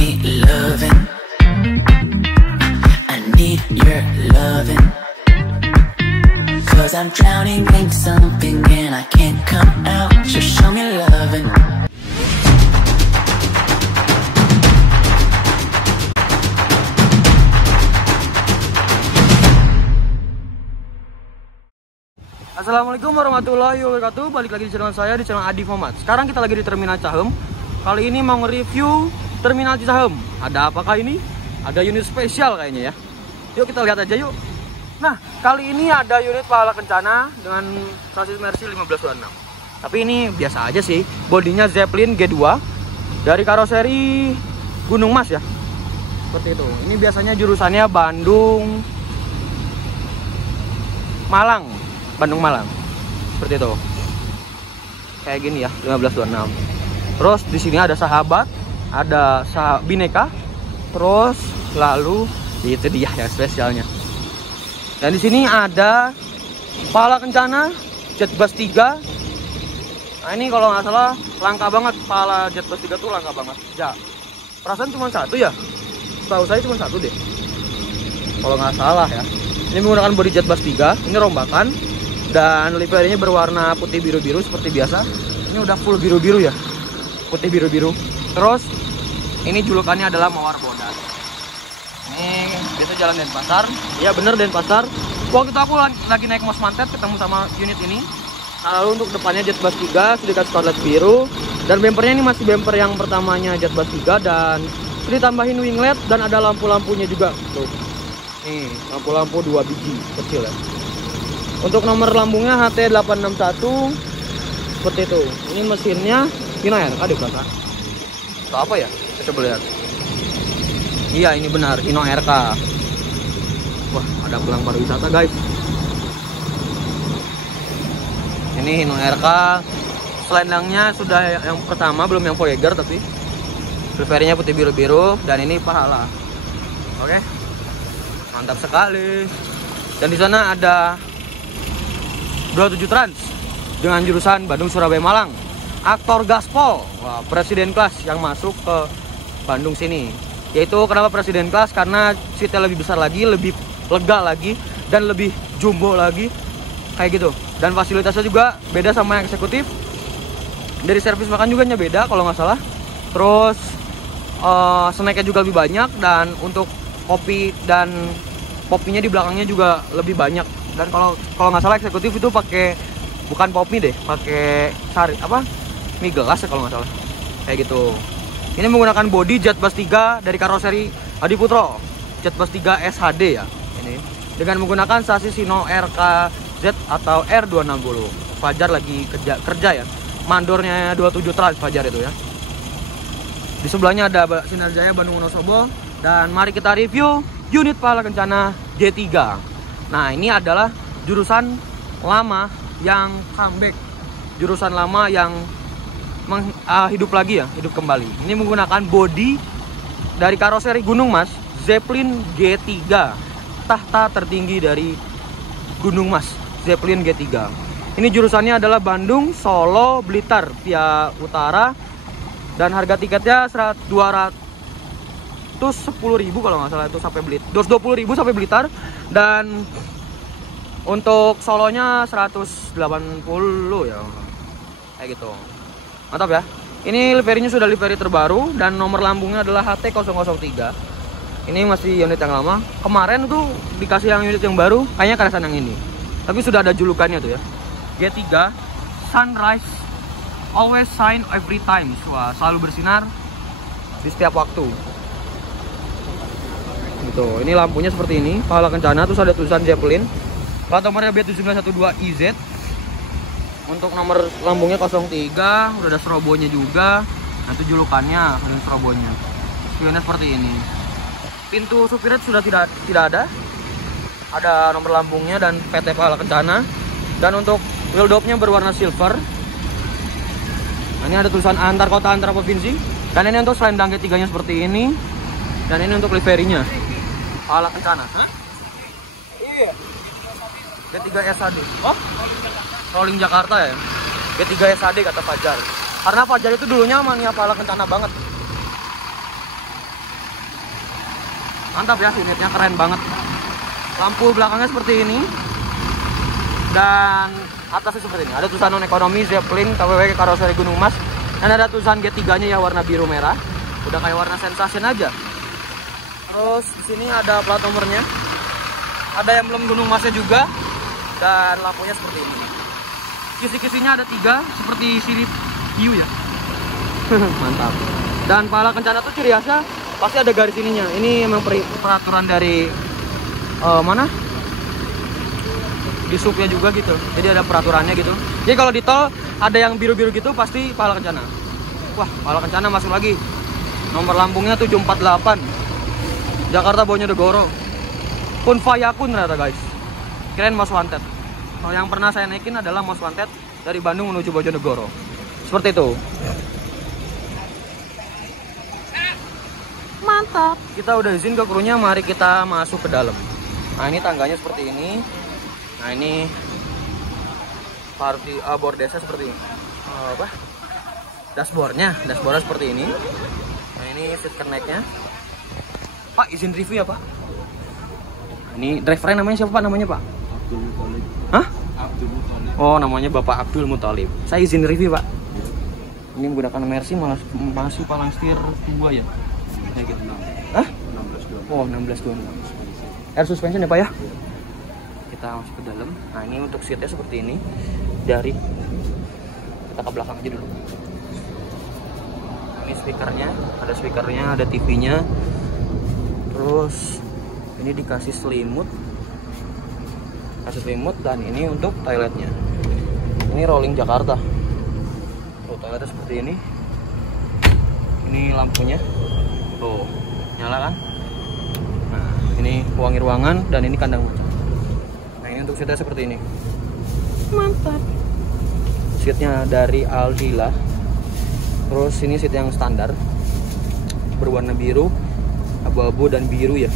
me loving. I need your loving. Cause I'm drowning in something and I can't come out. Just show me loving. Assalamualaikum warahmatullahi wabarakatuh. Balik lagi di channel saya, di channel Adi Muhammad. Sekarang kita lagi di Terminal Cahem. Kali ini mau nge-review Terminal Cicahem. Ada apakah ini? Ada unit spesial kayaknya ya. Yuk kita lihat aja yuk. Nah, kali ini ada unit pahala kencana dengan sasis Mercy 1526. Tapi ini biasa aja sih. Bodinya Zeppelin G2 dari karoseri Gunung Mas ya. Seperti itu. Ini biasanya jurusannya Bandung Malang. Seperti itu. Kayak gini ya, 1526. Terus di sini ada sahabat, ada bineka. Terus lalu itu dia yang spesialnya. Dan di sini ada pahala kencana Jetbus 3. Nah, ini kalau nggak salah langka banget, pahala Jetbus 3 tuh langka banget. Ya. Perasaan cuma satu ya? Setahu saya cuma satu deh. Kalau nggak salah ya. Ini menggunakan bodi Jetbus 3, ini rombakan. Dan liverynya berwarna putih biru-biru seperti biasa. Ini udah full biru-biru ya, putih biru-biru. Terus ini julukannya adalah Mawar Bodas. Ini biasa jalan Denpasar. Iya bener Denpasar. Waktu itu aku lagi naik Mos Mantet ketemu sama unit ini. Nah, lalu untuk depannya Jetbus 3 sedikit scarlet biru. Dan bempernya ini masih bemper yang pertamanya Jetbus 3. Dan sudah ditambahin winglet dan ada lampu-lampunya juga. Tuh. Nih lampu-lampu 2 biji kecil ya. Untuk nomor lambungnya HT861 seperti itu. Ini mesinnya Hino RK deh belakang. Atau apa ya? Kita coba lihat. Iya ini benar Hino RK. Wah ada pelang pariwisata guys. Ini Hino RK. Selendangnya sudah yang pertama, belum yang Voyager tapi liverynya putih biru-biru. Dan ini pahala. Oke, mantap sekali. Dan di sana ada 27 Trans dengan jurusan Bandung Surabaya Malang. Aktor gaspol, wah, presiden kelas yang masuk ke Bandung sini. Yaitu kenapa presiden kelas? Karena seatnya lebih besar lagi, lebih lega lagi, dan lebih jumbo lagi. Kayak gitu. Dan fasilitasnya juga beda sama yang eksekutif. Dari servis makan juga beda kalau nggak salah. Terus snacknya juga lebih banyak. Dan untuk kopi dan popinya di belakangnya juga lebih banyak. Dan kalau nggak salah eksekutif itu pakai bukan pop mie deh, pakai sari apa mie gelas ya kalau nggak salah, kayak gitu. Ini menggunakan bodi Jetbus 3 dari karoseri Adi Putro, Jetbus 3 SHD ya. Ini dengan menggunakan sasis Hino RKZ atau R260. Fajar lagi kerja ya, mandornya 27 Trans Fajar itu ya. Di sebelahnya ada Sinar Jaya Bandung Wonosobo. Dan mari kita review unit pahala kencana G3. Nah ini adalah jurusan lama yang comeback, jurusan lama yang hidup lagi ya, hidup kembali. Ini menggunakan bodi dari karoseri Gunung Mas Zeppelin G3, tahta tertinggi dari Gunung Mas Zeppelin G3. Ini jurusannya adalah Bandung, Solo, Blitar via utara. Dan harga tiketnya 210.000 kalau nggak salah itu sampai Blitar, 220.000 sampai Blitar. Dan untuk solonya 180 ya, kayak gitu. Mantap ya. Ini liverynya sudah livery terbaru dan nomor lambungnya adalah HT003. Ini masih unit yang lama. Kemarin tuh dikasih yang unit yang baru, kayaknya karasan yang ini. Tapi sudah ada julukannya tuh ya. G3 Sunrise Always Shine Every Time. Wah, selalu bersinar di setiap waktu. Gitu. Ini lampunya seperti ini, pahala kencana, terus ada tulisan Zeppelin. Plat nomornya B7912IZ. Untuk nomor lambungnya 03, udah ada strobonya juga. Nanti julukannya ada strobonya. Spionnya seperti ini. Pintu supirnya sudah tidak ada. Ada nomor lambungnya dan PT pahala kencana. Dan untuk wheel dopnya berwarna silver. Nah, ini ada tulisan antar kota antar provinsi. Dan ini untuk selendang G3-nya seperti ini. Dan ini untuk liverynya. Pahala kencana. Hah? Iya. G3 SHD. Oh? Rolling Jakarta ya. G3 SHD kata Fajar. Karena Fajar itu dulunya mania pahala kencana banget. Mantap ya, unitnya keren banget. Lampu belakangnya seperti ini. Dan atasnya seperti ini. Ada tulisan non ekonomi, Zeppelin, KWW, karoseri Gunung Mas. Dan ada tulisan G3-nya ya warna biru merah. Udah kayak warna Sensation aja. Terus di sini ada plat nomornya. Ada emblem Gunung Masnya juga. Dan lampunya seperti ini. Kisi-kisinya ada 3 seperti sirip hiu ya. Mantap. Dan pala kencana tuh ciri khasnya pasti ada garis ininya. Ini emang peraturan dari mana? Di subnya juga gitu. Jadi ada peraturannya gitu. Jadi kalau di tol ada yang biru-biru gitu pasti pala kencana. Wah, pala kencana masuk lagi. Nomor lambungnya 748. Jakarta Bojonegoro. Kun fayakun ternyata guys. Kirain Most Wanted. Kalau yang pernah saya naikin adalah Most Wanted dari Bandung menuju Bojonegoro. Seperti itu. Mantap. Kita udah izin ke krunya, mari kita masuk ke dalam. Nah, ini tangganya seperti ini. Nah, ini party bordesnya seperti ini. Dashboardnya seperti ini. Nah, ini seat connect-nya. Pak, izin review ya, Pak. Ini drivernya namanya siapa, Pak? Namanya, Pak? Abdul Muthalib. Hah? Abdul Muthalib. Oh, namanya Bapak Abdul Muthalib. Saya izin review, Pak. Ini menggunakan Mercy masih palang setir 2 ya? Kayak gitu. Hah? 1626. Oh, 1626. Air suspension ya, Pak ya? Kita masuk ke dalam. Nah, ini untuk seatnya seperti ini. Dari kita ke belakang aja dulu. Ini speakernya, ada TV-nya. Terus ini dikasih selimut, dan ini untuk toiletnya. Ini rolling Jakarta. Tuh, toiletnya seperti ini. Ini lampunya, tuh nyala kan. Nah, ini pewangi ruangan dan ini kandang macan. Nah, ini untuk seatnya seperti ini. Mantap. Seatnya dari Aldila. Terus ini seat yang standar, berwarna biru, abu-abu dan biru ya.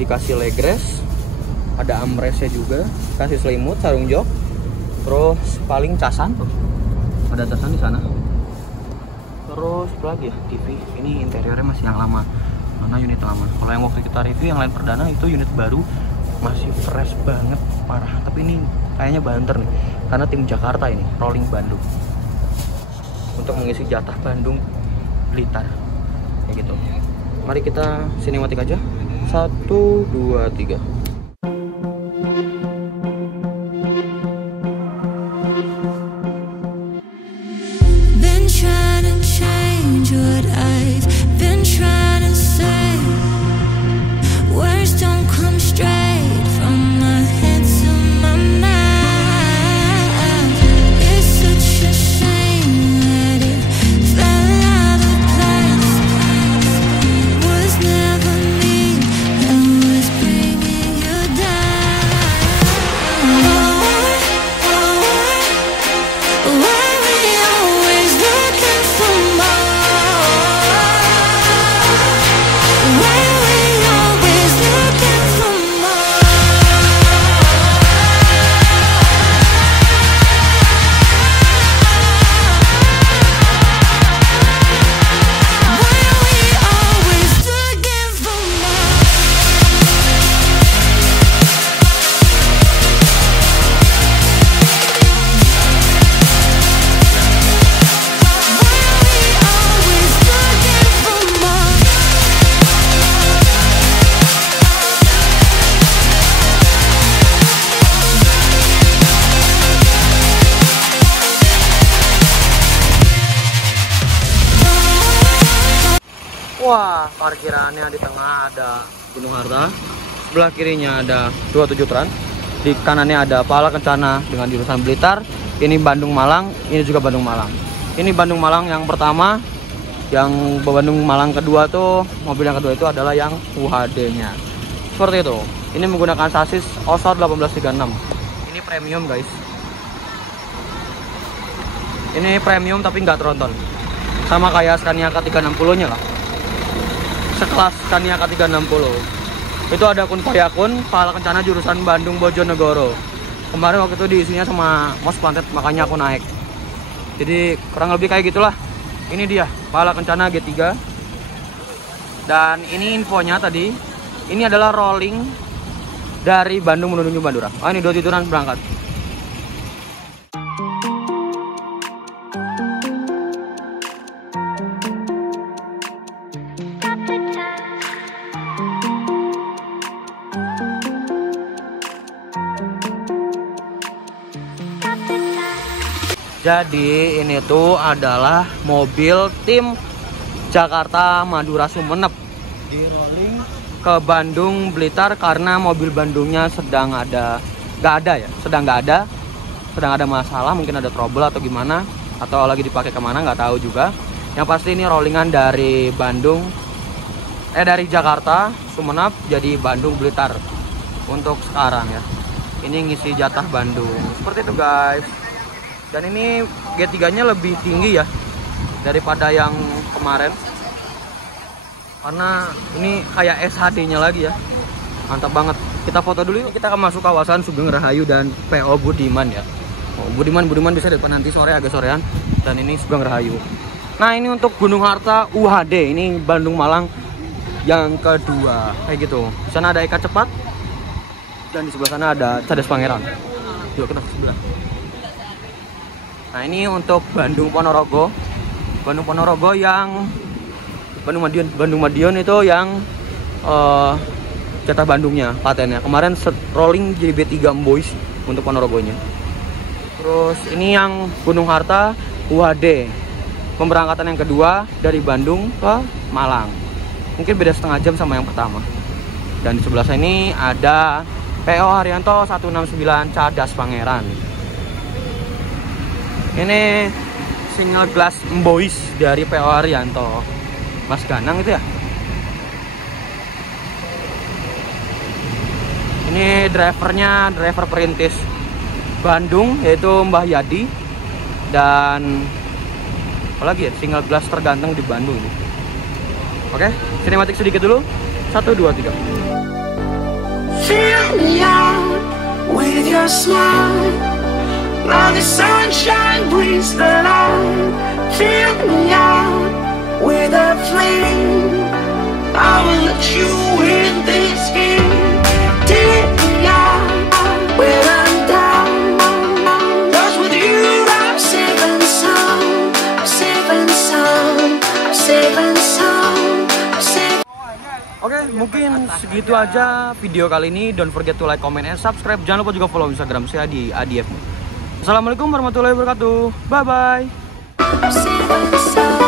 Dikasih leg rest, ada armrestnya juga, kasih selimut, sarung jok, terus paling casan tuh, ada casan di sana. Terus apa lagi ya, TV. Ini interiornya masih yang lama, mana unit lama. Kalau yang waktu kita review yang lain perdana itu unit baru, masih fresh banget, parah. Tapi ini kayaknya banter nih, karena tim Jakarta ini rolling Bandung untuk mengisi jatah Bandung Blitar, kayak gitu. Mari kita sinematik aja. 1, 2, 3. Been trying to change what I've been trying to say. Words don't come straight from my head to my mouth. It's such a shame that it fell out of place. Was never me that was bringing you down. Why we always looking for more? Why we always looking for more? Why we always looking for more? Why we always looking for more? Wah, parkirannya di tengah ada Gunung Harta, sebelah kirinya ada 27 Trans, di kanannya ada Pala Kencana dengan jurusan Blitar. Ini Bandung Malang, ini juga Bandung Malang. Ini Bandung Malang yang pertama, yang Bandung Malang kedua tuh, mobil yang kedua itu adalah yang UHD-nya. Seperti itu. Ini menggunakan sasis Osor 1836. Ini premium guys. Ini premium tapi nggak tronton. Sama kayak Scania K360-nya lah. Sekelas Scania K360. Itu ada kun fayakun, Pala Kencana jurusan Bandung Bojonegoro. Kemarin waktu itu diisinya sama Most Wanted, makanya aku naik. Jadi kurang lebih kayak gitulah. Ini dia Pala Kencana G3. Dan ini infonya tadi Ini adalah rolling dari Bandung menuju Madura. Oh, ini 2 titunan berangkat. Jadi ini tuh adalah mobil tim Jakarta Madura Sumenep di rolling ke Bandung Blitar karena mobil Bandungnya sedang sedang ada masalah, mungkin ada trouble atau gimana, atau lagi dipakai kemana nggak tahu juga. Yang pasti ini rollingan dari dari Jakarta Sumenep jadi Bandung Blitar untuk sekarang ya. Ini ngisi jatah Bandung seperti itu guys. Dan ini G3-nya lebih tinggi ya daripada yang kemarin, karena ini kayak SHD-nya lagi ya. Mantap banget. Kita foto dulu yuk. Kita akan masuk kawasan Sugeng Rahayu dan PO Budiman ya. Oh, Budiman bisa di depan nanti sore, agak sorean. Dan ini Sugeng Rahayu. Nah, ini untuk Gunung Harta UHD. Ini Bandung Malang yang kedua. Kayak gitu. Di sana ada Eka Cepat. Dan di sebelah sana ada Cadas Pangeran. Yuk kita ke sebelah. Nah, ini untuk Bandung Ponorogo. Bandung Madiun itu yang jatah Bandungnya, patennya. Kemarin rolling jadi B3 Boys untuk Ponorogonya. Terus ini yang Gunung Harta UHD. Pemberangkatan yang kedua dari Bandung ke Malang. Mungkin beda setengah jam sama yang pertama. Dan di sebelah sini ada PO Haryanto 169 Cadas Pangeran. Ini single glass Boys dari PO Haryanto. Mas Ganang itu ya. Ini driver perintis Bandung yaitu Mbah Yadi. Dan apalagi ya, single glass terganteng di Bandung ini. Oke, sinematik sedikit dulu. 1, 2, 3. Fill me out with your smile. Now the sunshine brings the light. Fill me out with a flame. I will let you in this game. Take me out when I'm down. 'Cause with you I'm safe and sound. I'm safe and sound. I'm safe and sound. I'm safe. Oke, mungkin segitu aja video kali ini. Don't forget to like, comment, and subscribe. Jangan lupa juga follow Instagram saya di ADF. Assalamualaikum warahmatullahi wabarakatuh. Bye bye. I'm safe and sound.